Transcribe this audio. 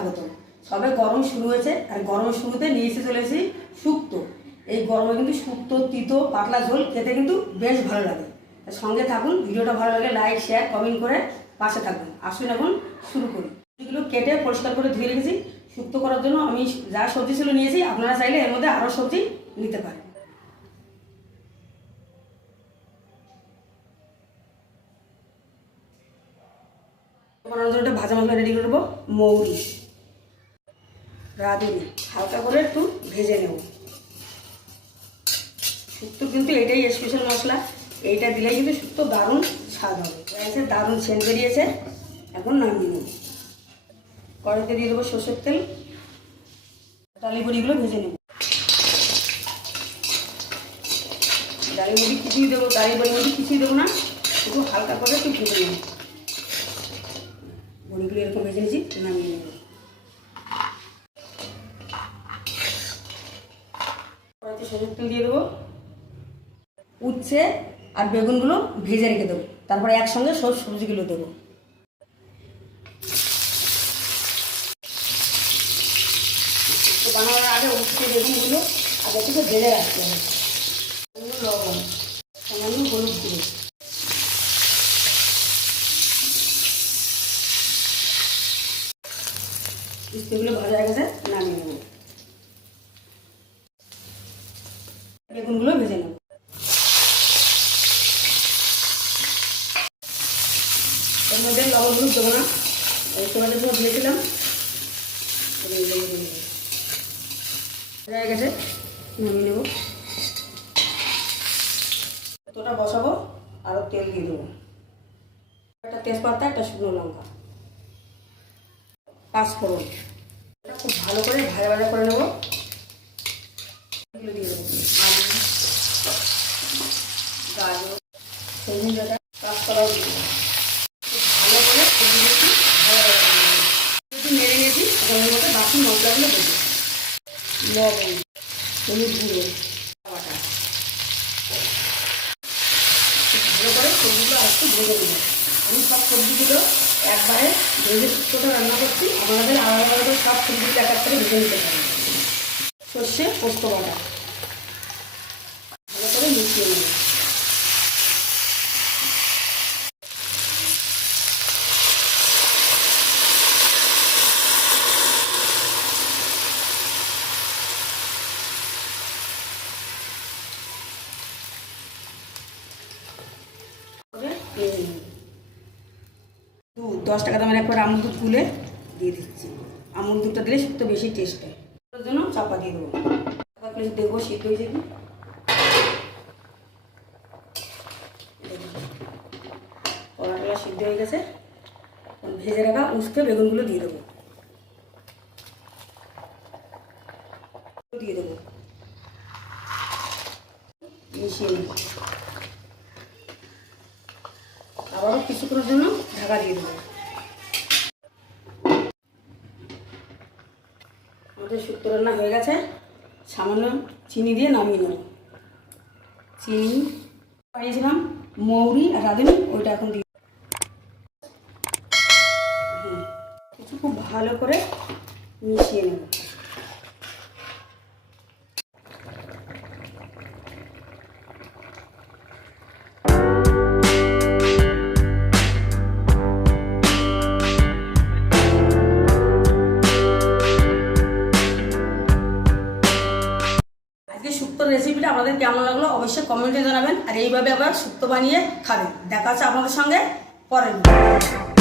স্বাগত। সবে গরম শুরু হয়েছে আর গরমের শুরুতে নিয়ে এসে চলেছি শুক্তো। এই গরমে কিন্তু শুক্তো তিতো পাতলা ঝোল খেতে কিন্তু বেশ ভালো লাগে। সঙ্গে থাকুন, ভিডিওটা ভালো লাগে লাইক শেয়ার কমেন্ট করে পাশে থাকুন। আসুন এখন শুরু করি। এগুলো কেটে পরিষ্কার করে ধুয়ে রেখেছি। শুক্তো করার জন্য আমি যা সবজি ছিল নিয়েছি, আপনারা চাইলে এর মধ্যে আরও সবজি নিতে পারেন। বানানোর জন্য ভাজা মশলা রেডি করবো। মৌরি, রাঁধুনি হালকা করে একটু ভেজে নেব। শুক্তো কিন্তু এটাই স্পেশাল মশলা, এইটা দিলে কিন্তু শুক্তো দারুণ স্বাদ হবে। এসে দারুণ সেন্ট বেরিয়েছে, এখন নামিয়ে নেব। কড়াইতে দিয়ে দেবো সরষের তেল, ডালি বড়িগুলো ভেজে নেব। ডালি বড়ি কিছুই দেবো, ডালি বড়ি মধ্যে কিছুই দেবো না, একটু হালকা করে একটু ভেজে নেব। বড়িগুলো এরকম ভেজে নিয়েছি, নামিয়ে নেব। কড়াইতে সরষের তেল দিয়ে দেবো। উচ্ছে আর বেগুনগুলো ভেজে রেখে দেবো, তারপরে একসঙ্গে সব সবজিগুলো দেবো। বানানোর আগে উচ্ছে বেগুনগুলো আগে থেকে ভেজে রাখতে হবে। লবণ, সামান্য হলুদ গুঁড়ো, উচ্ছেগুলো ভাজা হয়ে গেছে, নামিয়ে নেব। বেগুনগুলো ভেজে নেব। এর মধ্যে লবণ হলুদ দেবো না, তোমাদের জন্য দিয়েছিলাম। হয়ে গেছে, নামিয়ে নেব। এতটা বসাবো, আরও তেল দিয়ে দেবো। একটা তেজপাতা, একটা শুকনো লঙ্কা, পাঁচফোড়ন, এটা খুব ভালো করে ভাজা ভাজা করে নেব। এগুলো দিয়ে দেবো। আলু, গাজর, সবজি ডাঁটা, কাঁচকলাও দিয়ে দেবো। খুব ভালো করে সবজি একটু ভাজা ভাজা করে নেব। একটু নেড়ে নিয়েছি, গরমের মধ্যে বাকি মশলাগুলো দেবো। লবণ, হলুদ গুঁড়ো, বাটা, ভালো করে সবজিগুলো একটু ভেজে নেব। আমি সব সবজিগুলো একবারে ভেজে শুক্তোটা রান্না করছি, আমাদের আলাদা আলাদা সব সবজিগুলো এক এক করে ভেজে নিতে পারি। সর্ষে পোস্ত বাটা ভালো করে মিশিয়ে নেব। দুধ 10 টাকা দামের একবার আমুল দুধ গুলে দিয়ে দিচ্ছি। আমুল দুধটা দিলে শুক্তো বেশি টেস্ট হয়। তার জন্য চাপা দিয়ে দেবো। দেখবো সিদ্ধ হয়েছে কি। কড়াটা সিদ্ধ হয়ে গেছে, ভেজে রাখা উচ্ছে বেগুনগুলো দিয়ে দেবো। দিয়ে দেবো, মিশিয়ে নেব। আবারও কিছুক্ষণের জন্য ঢাকা দিয়ে দেবো। আমাদের শুক্তো রান্না হয়ে গেছে, সামান্য চিনি দিয়ে নামিয়ে নেব। চিনি পাইয়েছিলাম, মৌরি আর রাঁধুনি, ওইটা এখন দিয়ে কিছু খুব ভালো করে মিশিয়ে নেব। শুক্তোর রেসিপিটা আপনাদের কেমন লাগলো অবশ্যই কমেন্টে জানাবেন, আর এইভাবে আবার শুক্তো বানিয়ে খাবেন। দেখা হচ্ছে আপনাদের সঙ্গে পরের ভিডিও।